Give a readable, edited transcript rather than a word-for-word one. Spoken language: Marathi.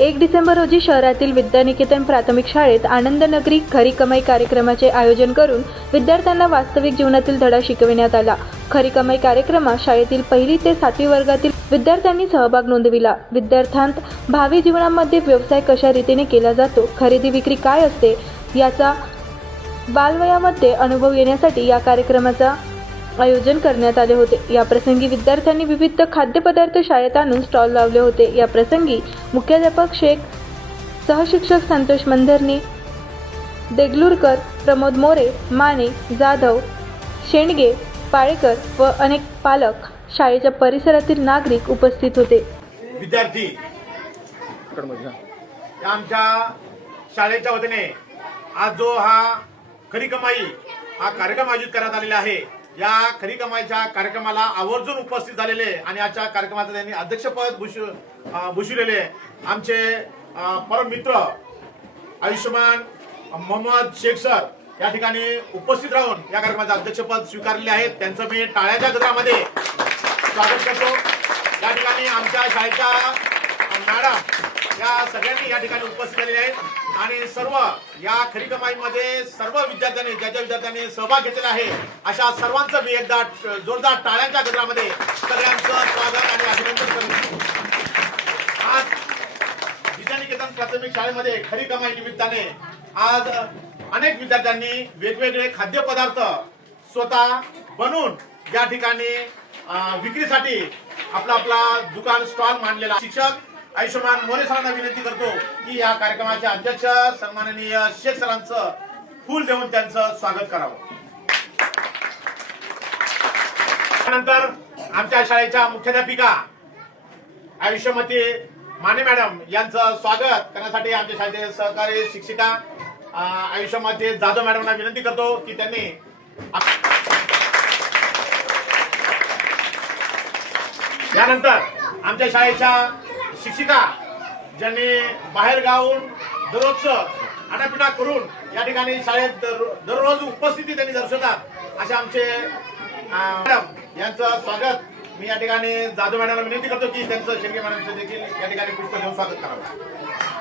1 डिसेंबर रोजी शहरातील विद्यानिकेतन प्राथमिक शाळेत आनंदनगरी खरी कमाई कार्यक्रमाचे आयोजन करून विद्यार्थ्यांना वास्तविक जीवनातील धडा शिकविण्यात आला। खरी कमाई कार्यक्रमात शाळेतील 1ली ते 7वी वर्गातील विद्यार्थ्यांनी सहभाग नोंदविला। विद्यार्थ्यांत भावी जीवनामध्ये व्यवसाय कशा रीतीने केला जातो, खरेदी विक्री काय असते याचा बालवयामध्ये अनुभव येण्यासाठी या कार्यक्रमाचा आयोजन करण्यात आले होते। या प्रसंगी विद्यार्थ्यांनी विविध खाद्यपदार्थ शाळेत आणून स्टॉल लावले होते। या प्रसंगी मुख्याध्यापक शेख, सहशिक्षक संतोष मंधरनी, देगलूरकर, प्रमोद मोरे, माने, जाधव, शेंडगे, पाळेकर व अनेक पालक, शाळेच्या परिसरातील नागरिक उपस्थित होते। विद्यार्थी आमच्या शाळेच्या वतीने आज जो हा खरी कमाई हा कार्यक्रम आयोजित करण्यात आलेला आहे, या खरी कमाईच्या कार्यक्रमाला आवर्जून उपस्थित झालेले आणि आजच्या कार्यक्रमाचं त्यांनी अध्यक्षपद भूषविलेले आमचे परम मित्र आयुष्यमान मोहम्मद शेख सर या ठिकाणी उपस्थित राहून या कार्यक्रमाचं अध्यक्षपद स्वीकारलेले आहेत। त्यांचं मी टाळ्याच्या गजरामध्ये स्वागत करतो। या ठिकाणी आमच्या शाळेच्या मॅडम या सगळ्यांनी या ठिकाणी उपस्थित झालेले आहेत आणि सर्व या खरी कमाईमध्ये सर्व विद्यार्थ्यांनी ज्या विद्यार्थ्यांनी सहभाग घेतलेला आहे अशा सर्वांचं मी एकदा जोरदार टाळ्यांच्या गजरामध्ये सगळ्यांचं स्वागत आणि अभिनंदन करतो। आज विद्यानिकेतन प्राथमिक शाळेमध्ये खरी कमाई निमित्ताने आज अनेक विद्यार्थ्यांनी वेगवेगळे खाद्यपदार्थ स्वतः बनवून या ठिकाणी विक्रीसाठी आपला दुकान स्टॉल मांडलेला। शिक्षक आयुष्यमान मोरे सरांना विनंती करतो की या कार्यक्रमाचे अध्यक्ष सन्माननीय शेख सरांचं फूल देऊन त्यांचं स्वागत करावं। त्यानंतर आमच्या शाळेच्या मुख्याध्यापिका आयुष्यमती माने मॅडम यांचं स्वागत करण्यासाठी आमच्या शाळेचे सहकारी शिक्षिका आयुष्यमती जाधव मॅडमना विनंती करतो की त्यांनी यानंतर आमच्या शाळेच्या शिक्षिका ज्यांनी बाहेर गावून दररोजचं आटापिटा करून या ठिकाणी शाळेत दररोज उपस्थिती त्यांनी दर्शवतात असे आमचे मॅडम यांचं स्वागत मी या ठिकाणी जाधव मॅडमला विनंती करतो की त्यांचं शेळके मॅडमचं देखील या ठिकाणी पुष्प देऊन स्वागत करावं।